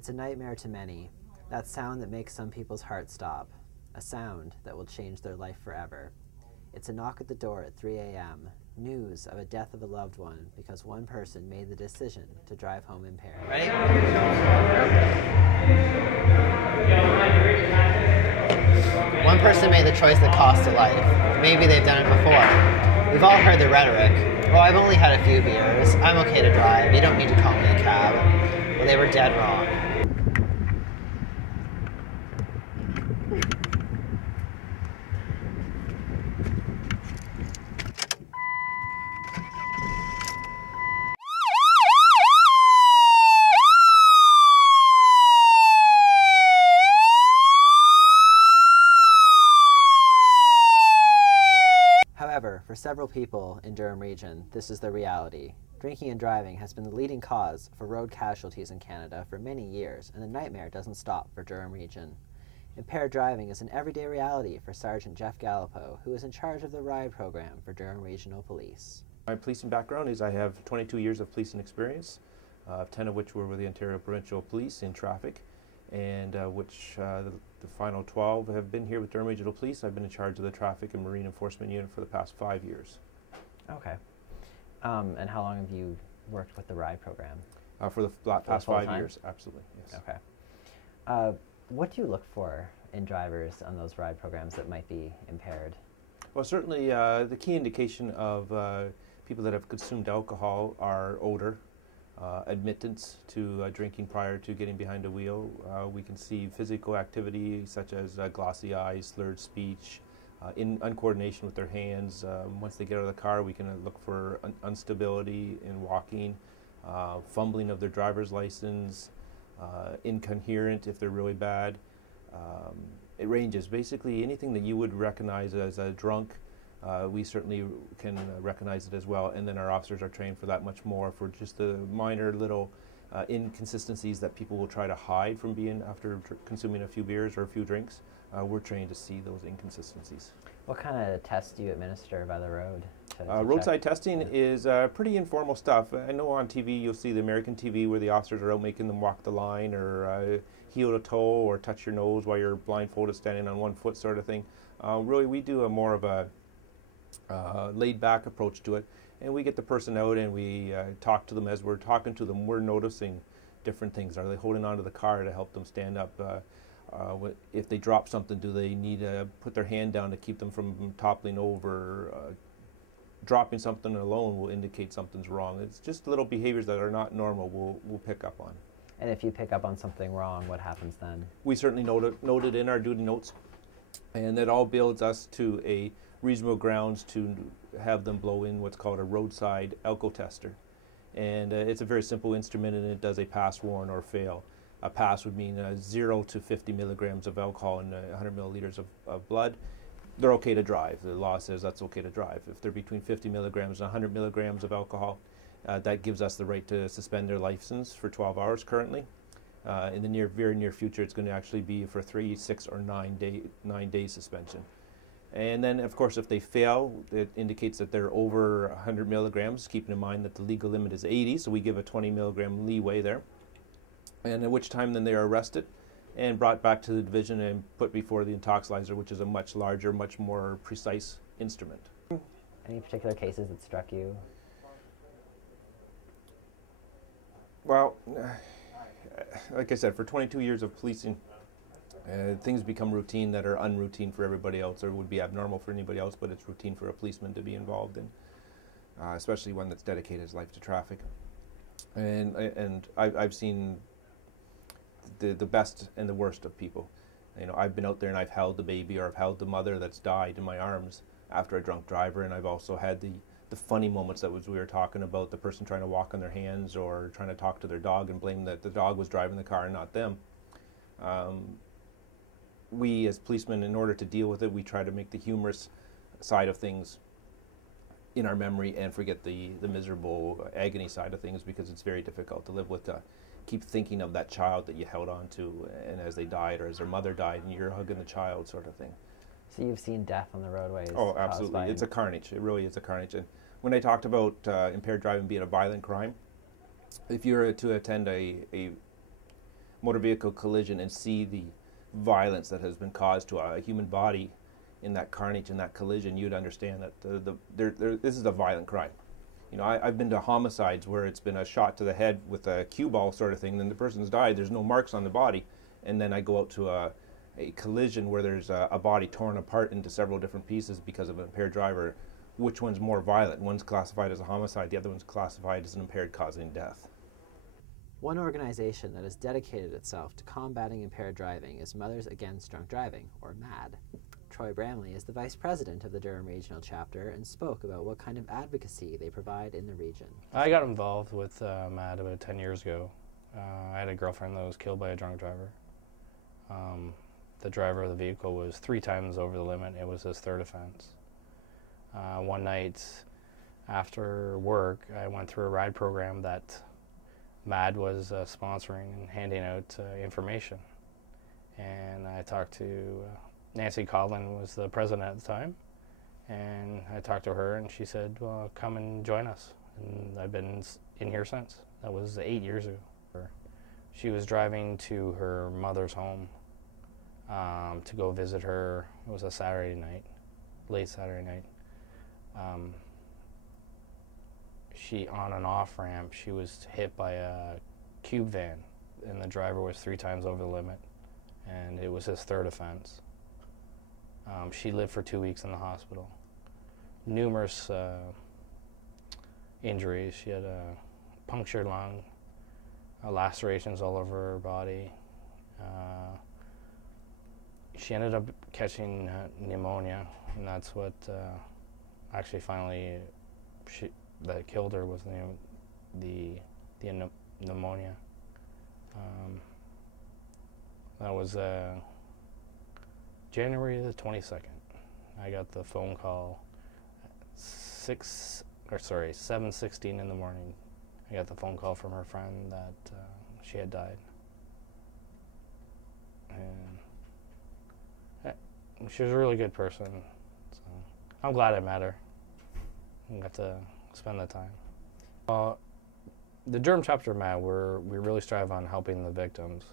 It's a nightmare to many, that sound that makes some people's hearts stop, a sound that will change their life forever. It's a knock at the door at 3 a.m., news of a death of a loved one because one person made the decision to drive home impaired. Ready? One person made the choice that cost a life. Maybe they've done it before. We've all heard the rhetoric. Oh, I've only had a few beers. I'm okay to drive. You don't need to call me a cab. Well, they were dead wrong. However, for several people in Durham Region, this is the reality. Drinking and driving has been the leading cause for road casualties in Canada for many years, and the nightmare doesn't stop for Durham Region. Impaired driving is an everyday reality for Sergeant Jeff Gallipo, who is in charge of the RIDE program for Durham Regional Police. My policing background is I have 22 years of policing experience, 10 of which were with the Ontario Provincial Police in traffic, and the final 12 have been here with Durham Regional Police. I've been in charge of the Traffic and Marine Enforcement Unit for the past 5 years. Okay. And how long have you worked with the RIDE program? For the past 5 years, absolutely, yes. Okay. What do you look for in drivers on those RIDE programs that might be impaired? Well, certainly the key indication of people that have consumed alcohol are odor, admittance to drinking prior to getting behind a wheel. We can see physical activity such as glossy eyes, slurred speech, uncoordination with their hands. Once they get out of the car, we can look for instability in walking, fumbling of their driver's license, incoherent if they're really bad. It ranges. Basically anything that you would recognize as a drunk, we certainly can recognize it as well, and then our officers are trained for that much more, for just the minor little inconsistencies that people will try to hide from being after consuming a few beers or a few drinks. We're trained to see those inconsistencies. What kind of tests do you administer by the road? Roadside testing is pretty informal stuff. I know on TV you'll see the American TV where the officers are out making them walk the line, or heel to toe, or touch your nose while you're blindfolded standing on one foot sort of thing. Really, we do a more of a laid-back approach to it, and we get the person out and we talk to them. As we're talking to them, we're noticing different things. Are they holding onto the car to help them stand up? If they drop something, do they need to put their hand down to keep them from toppling over? Dropping something alone will indicate something's wrong. It's just little behaviors that are not normal we'll pick up on. And if you pick up on something wrong, what happens then? We certainly note it in our duty notes, and that all builds us to a reasonable grounds to have them blow in what's called a roadside alco tester. And it's a very simple instrument, and it does a pass, warn, or fail. A pass would mean 0 to 50 milligrams of alcohol in 100 milliliters of blood. They're okay to drive. The law says that's okay to drive. If they're between 50 milligrams and 100 milligrams of alcohol, that gives us the right to suspend their license for 12 hours currently. In the very near future, it's going to actually be for 3, 6, or 9 day suspension. And then, of course, if they fail, it indicates that they're over 100 milligrams, keeping in mind that the legal limit is 80, so we give a 20 milligram leeway there. And at which time then they are arrested and brought back to the division and put before the intoxilizer, which is a much larger, much more precise instrument. Any particular cases that struck you? Well, like I said, for 22 years of policing, things become routine that are unroutine for everybody else, or would be abnormal for anybody else, but it's routine for a policeman to be involved in, especially one that's dedicated his life to traffic. And I've seen the best and the worst of people. You know, I've been out there and I've held the baby, or I've held the mother that's died in my arms after a drunk driver, and I've also had the funny moments that we were talking about, the person trying to walk on their hands or trying to talk to their dog and blame that the dog was driving the car and not them. We as policemen, in order to deal with it, we try to make the humorous side of things in our memory and forget the miserable agony side of things, because it's very difficult to live with, keep thinking of that child that you held on to, and as they died or as their mother died and you're hugging the child sort of thing. So you've seen death on the roadways? Oh, absolutely. It's a carnage. It really is a carnage. And when I talked about impaired driving being a violent crime, if you were to attend motor vehicle collision and see the violence that has been caused to a human body in that carnage, in that collision, you'd understand that this is a violent crime. You know, I've been to homicides where it's been a shot to the head with a cue ball sort of thing, then the person's died, there's no marks on the body, and then I go out to a collision where there's a body torn apart into several different pieces because of an impaired driver. Which one's more violent? One's classified as a homicide, the other one's classified as an impaired causing death. One organization that has dedicated itself to combating impaired driving is Mothers Against Drunk Driving, or MAD. Troy Bramley is the vice president of the Durham Regional Chapter and spoke about what kind of advocacy they provide in the region. I got involved with MAD about 10 years ago. I had a girlfriend that was killed by a drunk driver. The driver of the vehicle was 3 times over the limit. It was his 3rd offense. One night after work, I went through a ride program that MAD was sponsoring and handing out information. And I talked to Nancy Codlin, was the president at the time, and I talked to her and she said, well, come and join us. And I've been in here since. That was 8 years ago. She was driving to her mother's home to go visit her. It was a Saturday night, late Saturday night. She, on an off-ramp, she was hit by a cube van, and the driver was 3 times over the limit, and it was his 3rd offense. She lived for 2 weeks in the hospital. Numerous injuries. She had a punctured lung, lacerations all over her body. She ended up catching pneumonia, and that's what actually finally that killed her, was the pneumonia. That was January the 22nd. I got the phone call at 7:16 in the morning. I got the phone call from her friend that she had died. And she was a really good person, so I'm glad I met her and got to spend the time. The Durham chapter of MAD, we really strive on helping the victims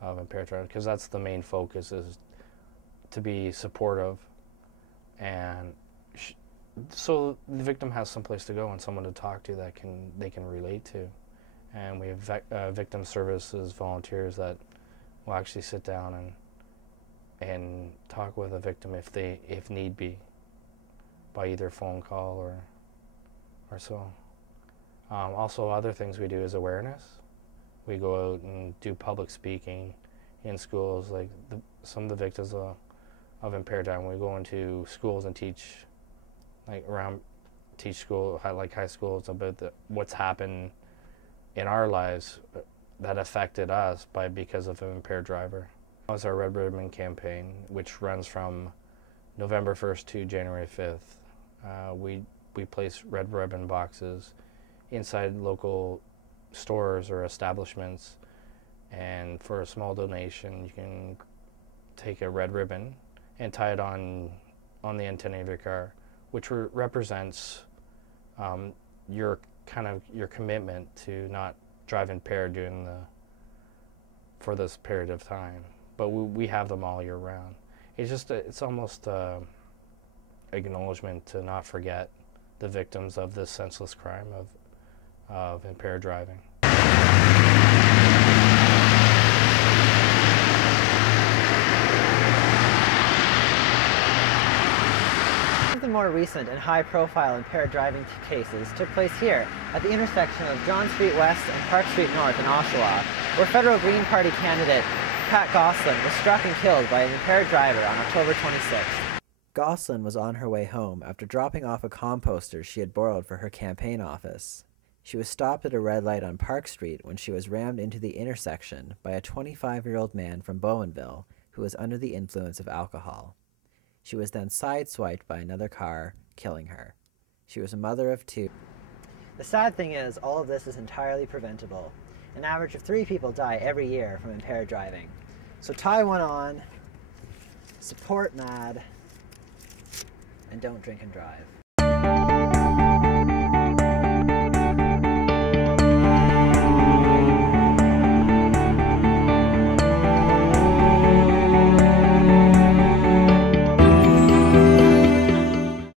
of impaired driving, because that's the main focus, is to be supportive, and so the victim has someplace to go and someone to talk to that they can relate to. And we have victim services volunteers that will actually sit down and talk with a victim if need be, by either phone call or so. Also, other things we do is awareness. We go out and do public speaking in schools, like some of the victims of impaired driving. We go into schools and teach high schools about what's happened in our lives that affected us because of an impaired driver. It's our Red Ribbon campaign, which runs from November 1st to January 5th. We place red ribbon boxes inside local stores or establishments, and for a small donation you can take a red ribbon and tie it on the antenna of your car, which represents your commitment to not drive impaired for this period of time. But we have them all year round. It's almost acknowledgement to not forget the victims of this senseless crime of impaired driving. The more recent and high-profile impaired driving cases took place here at the intersection of John Street West and Park Street North in Oshawa, where federal Green Party candidate Pat Gosselin was struck and killed by an impaired driver on October 26th. Gosselin was on her way home after dropping off a composter she had borrowed for her campaign office. She was stopped at a red light on Park Street when she was rammed into the intersection by a 25-year-old man from Bowenville who was under the influence of alcohol. She was then sideswiped by another car, killing her. She was a mother of 2. The sad thing is, all of this is entirely preventable. An average of 3 people die every year from impaired driving. So tie one on, support MAD, and don't drink and drive.